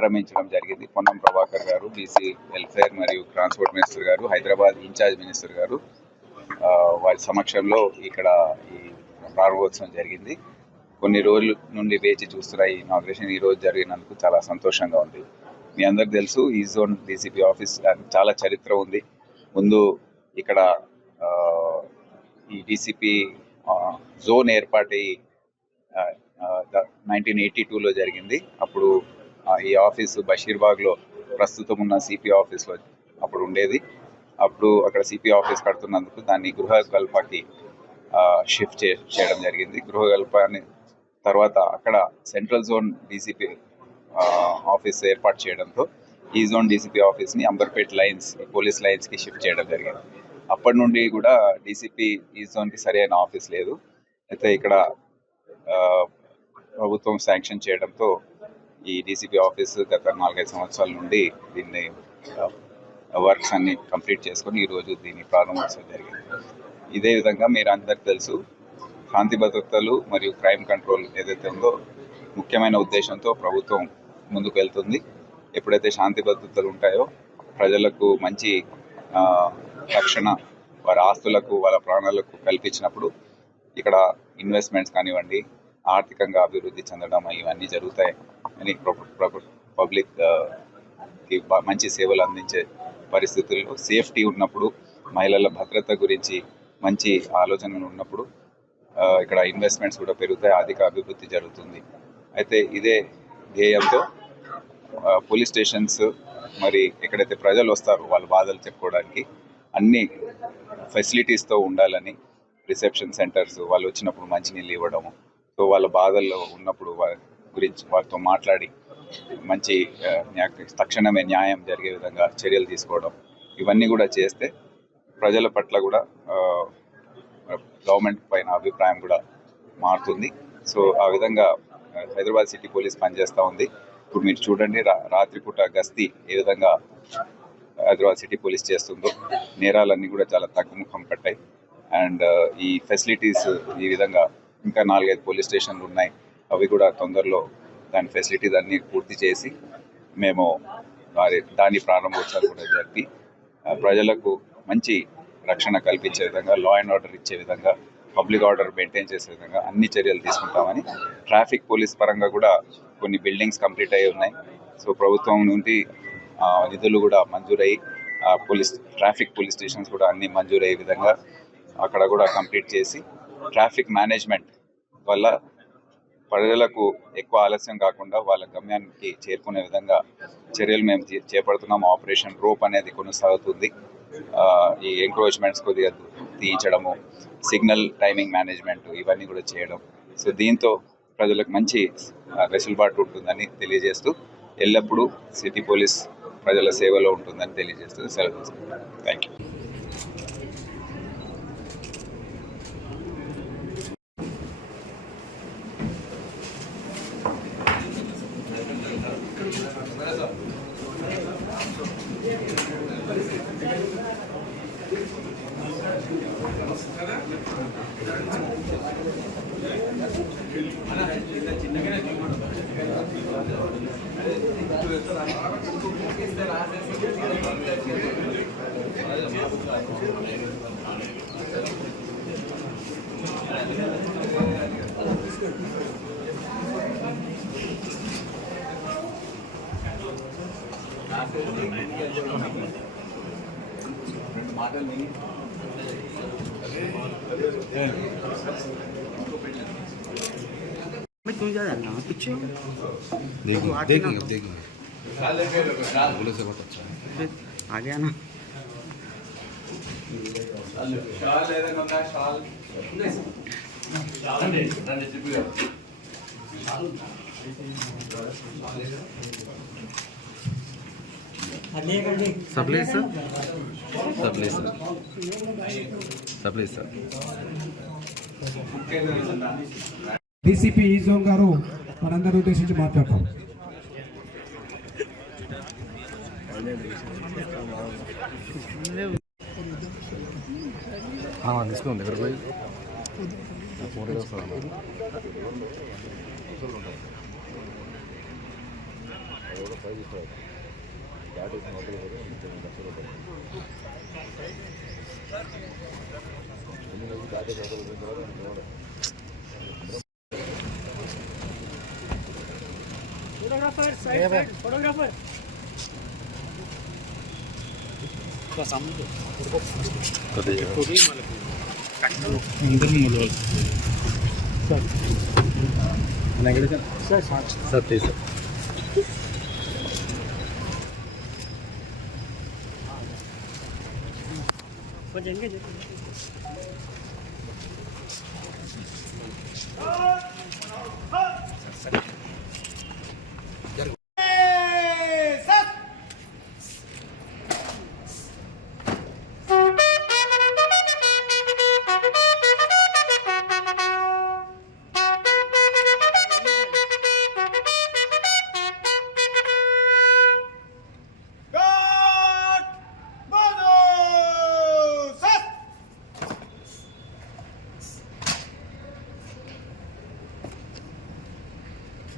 ప్రారంభించడం జరిగింది. పొన్నం ప్రభాకర్ గారు, బీసీ వెల్ఫేర్ మరియు ట్రాన్స్పోర్ట్ మినిస్టర్ గారు, హైదరాబాద్ ఇన్ఛార్జ్ మినిస్టర్ గారు వారి సమక్షంలో ఇక్కడ ఈ ప్రారంభోత్సవం జరిగింది. కొన్ని రోజుల నుండి వేచి చూస్తున్న ఈ ఇనాగ్రేషన్ ఈ రోజు జరిగినందుకు చాలా సంతోషంగా ఉంది. మీ అందరికి తెలుసు, ఈ జోన్ డీసీపీ ఆఫీస్ చాలా చరిత్ర ఉంది. ముందు ఇక్కడ ఈ డీసీపీ జోన్ ఏర్పాటై 1982లో జరిగింది. అప్పుడు ఈ ఆఫీసు బషీర్బాగ్లో ప్రస్తుతం ఉన్న సిపి ఆఫీస్లో అప్పుడు ఉండేది. అప్పుడు అక్కడ సిపి ఆఫీస్ కడుతున్నందుకు దాన్ని గృహకల్పకి షిఫ్ట్ చేయడం జరిగింది. గృహకల్పాన్ని తర్వాత అక్కడ సెంట్రల్ జోన్ డీసీపీ ఆఫీస్ ఏర్పాటు చేయడంతో ఈ జోన్ డీసీపీ ఆఫీస్ని అంబర్పేట్ లైన్స్, పోలీస్ లైన్స్కి షిఫ్ట్ చేయడం జరిగింది. అప్పటి నుండి కూడా డీసీపీ ఈ జోన్కి సరైన ఆఫీస్ లేదు. అయితే ఇక్కడ ప్రభుత్వం శాంక్షన్ చేయడంతో ఈ డీసీపీ ఆఫీస్ గత 4-5 సంవత్సరాల నుండి దీన్ని వర్క్స్ అన్ని కంప్లీట్ చేసుకొని ఈరోజు దీన్ని ప్రారంభోత్సవం జరిగింది. ఇదే విధంగా మీరు అందరికీ తెలుసు, శాంతి భద్రతలు మరియు క్రైమ్ కంట్రోల్ ఏదైతే ఉందో ముఖ్యమైన ఉద్దేశంతో ప్రభుత్వం ముందుకు వెళ్తుంది. ఎప్పుడైతే శాంతి భద్రతలు ఉంటాయో ప్రజలకు మంచి రక్షణ, వారి ఆస్తులకు, వాళ్ళ ప్రాణాలకు కల్పించినప్పుడు ఇక్కడ ఇన్వెస్ట్మెంట్స్ కానివ్వండి, ఆర్థికంగా అభివృద్ధి చెందడం ఇవన్నీ జరుగుతాయి అని పబ్లిక్కి మంచి సేవలు అందించే పరిస్థితుల్లో సేఫ్టీ ఉన్నప్పుడు, మహిళల భద్రత గురించి మంచి ఆలోచనలు ఉన్నప్పుడు ఇక్కడ ఇన్వెస్ట్మెంట్స్ కూడా పెరుగుతాయి, ఆర్థిక అభివృద్ధి జరుగుతుంది. అయితే ఇదే ధ్యేయంతో పోలీస్ స్టేషన్స్ మరి ఎక్కడైతే ప్రజలు వస్తారో వాళ్ళ బాధలు చెప్పుకోవడానికి అన్ని ఫెసిలిటీస్తో ఉండాలని, రిసెప్షన్ సెంటర్స్ వాళ్ళు వచ్చినప్పుడు మంచినీళ్ళు ఇవ్వడము, సో వాళ్ళ బాధల్లో ఉన్నప్పుడు వాళ్ళ గురించి వారితో మాట్లాడి మంచి తక్షణమే న్యాయం జరిగే విధంగా చర్యలు తీసుకోవడం, ఇవన్నీ కూడా చేస్తే ప్రజల పట్ల కూడా గవర్నమెంట్ పైన అభిప్రాయం కూడా మారుతుంది. సో ఆ విధంగా హైదరాబాద్ సిటీ పోలీస్ పనిచేస్తూ ఉంది. ఇప్పుడు మీరు చూడండి, రాత్రిపూట గస్తీ ఏ విధంగా హైదరాబాద్ సిటీ పోలీస్ చేస్తుందో, నేరాలన్నీ కూడా చాలా తగ్గుముఖం పట్టాయి. అండ్ ఈ ఫెసిలిటీస్ ఈ విధంగా ఇంకా 4-5 పోలీస్ స్టేషన్లు ఉన్నాయి, అవి కూడా తొందరలో దాని ఫెసిలిటీస్ అన్నీ పూర్తి చేసి మేము దాని ప్రారంభోత్సవాలు కూడా జరిపి ప్రజలకు మంచి రక్షణ కల్పించే విధంగా, లా అండ్ ఆర్డర్ ఇచ్చే విధంగా, పబ్లిక్ ఆర్డర్ మెయింటైన్ చేసే విధంగా అన్ని చర్యలు తీసుకుంటామని. ట్రాఫిక్ పోలీస్ పరంగా కూడా కొన్ని బిల్డింగ్స్ కంప్లీట్ అయ్యి ఉన్నాయి. సో ప్రభుత్వం నుండి నిధులు కూడా మంజూరయ్యి ట్రాఫిక్ పోలీస్ స్టేషన్స్ కూడా అన్ని మంజూరయ్యే విధంగా అక్కడ కూడా కంప్లీట్ చేసి ట్రాఫిక్ మేనేజ్మెంట్ వల్ల ప్రజలకు ఎక్కువ ఆలస్యం కాకుండా వాళ్ళ గమ్యానికి చేరుకునే విధంగా చర్యలు మేము చేపడుతున్నాం. ఆపరేషన్ రోప్ అనేది కొనసాగుతుంది. ఈ ఎంక్రోచ్మెంట్స్ కొద్దిగా తీయించడము, సిగ్నల్ టైమింగ్ మేనేజ్మెంట్ ఇవన్నీ కూడా చేయడం. సో దీంతో ప్రజలకు మంచి వెసులుబాటు ఉంటుందని తెలియజేస్తూ, ఎల్లప్పుడూ సిటీ పోలీస్ ప్రజల సేవలో ఉంటుందని తెలియజేస్తూ సెలవు తీసుకుంటాను. Thank you. क्यों ज़्यादा ना पीछे देखेंगे बोले से बहुत अच्छा है। आ गया ना सबले सर డీసీపీ ఈ జోన్ గారు మనందరూ ఉద్దేశించి మాట్లాడతాం. తీసుకోండి దగ్గర పోయి ఫోటో వస్తాను.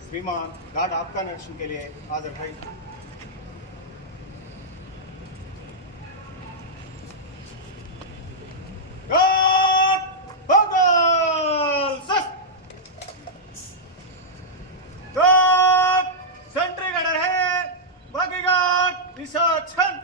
श्रीमान गार्ड आपका निरीक्षण के लिए हाजिर है। गार्ड बगल गार्ड सेंट्री गार्ड है बाकी गार्ड रिसर्चन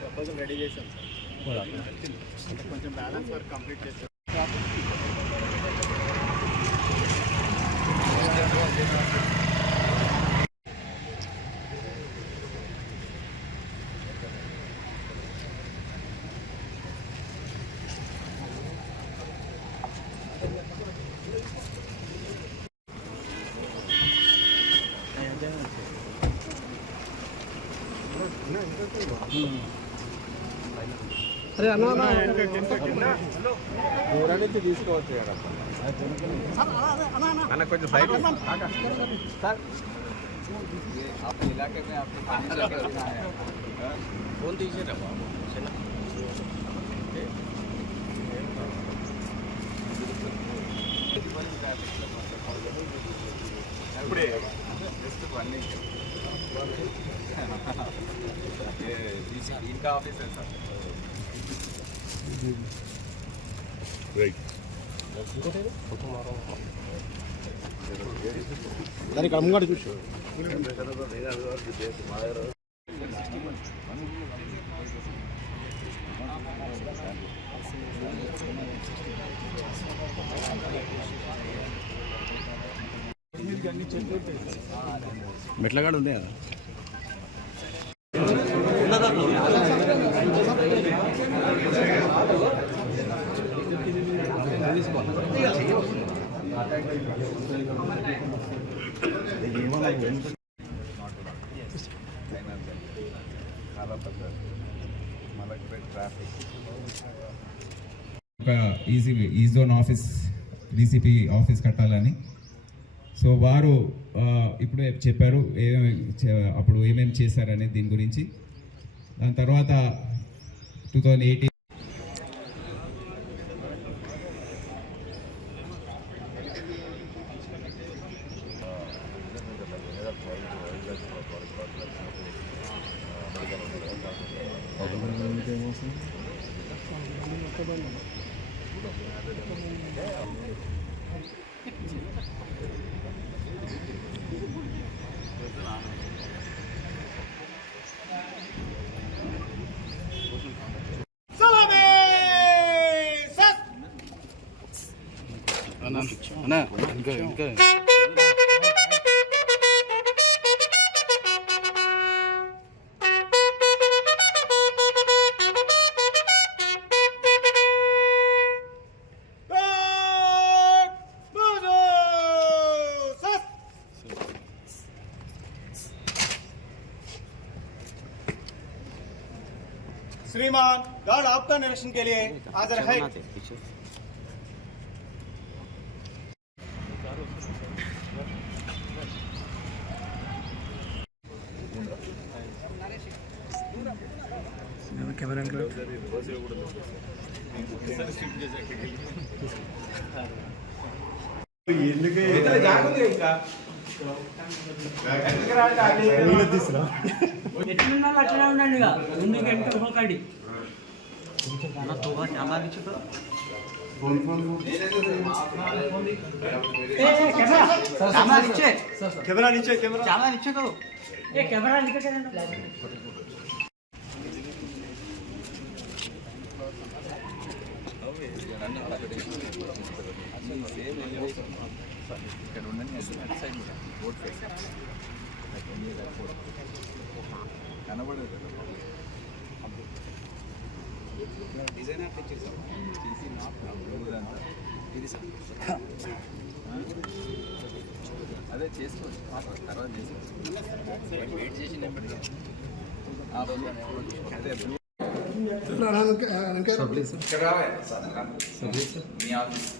ప్రపోజల్ రెడీ చేశాం సార్ కొంచెం బ్యాలెన్స్ వర్క్ కంప్లీట్ చేస్తాం అరే అన్న దూరానికి తీసుకోవచ్చు కదా అన్న కొంచెం సైడ్ సార్ आप इलाके में आपको पानी लेके रखना है फोन दीजिए ना बाबू ఇప్పుడే జస్ట్ 1 ये इनका ऑफिस है सर రైట్ దానికి అమ్మగాడు చూసి మెట్లగాడు ఉన్నాయా ఒక ఈ జోన్ ఆఫీస్ డీసీపీ ఆఫీస్ కట్టాలని. సో వారు ఇప్పుడే చెప్పారు అప్పుడు ఏమేమి చేశారనే దీని గురించి. దాని తర్వాత 2018 అన్నా ఇంకా श्रीमान गार्ड आपका निरीक्षण के लिए हाजिर है। ఎట్లున్నా అట్లనే ఉండండి ఇక ముందుకు వెనక పోకండి कैमरा नीचे कैमरा కెమెరా నిలబెట్టండి. ఇక్కడ ఉండండి అటు సైడ్ రోడ్ ఫేస్ కనబడదు డిజైన్ చేసి ఇది అదే చేసుకోవచ్చు తర్వాత చేసుకోవచ్చు వెయిట్ చేసి అదే ఇక్కడ రావాలి మీ ఆఫీస్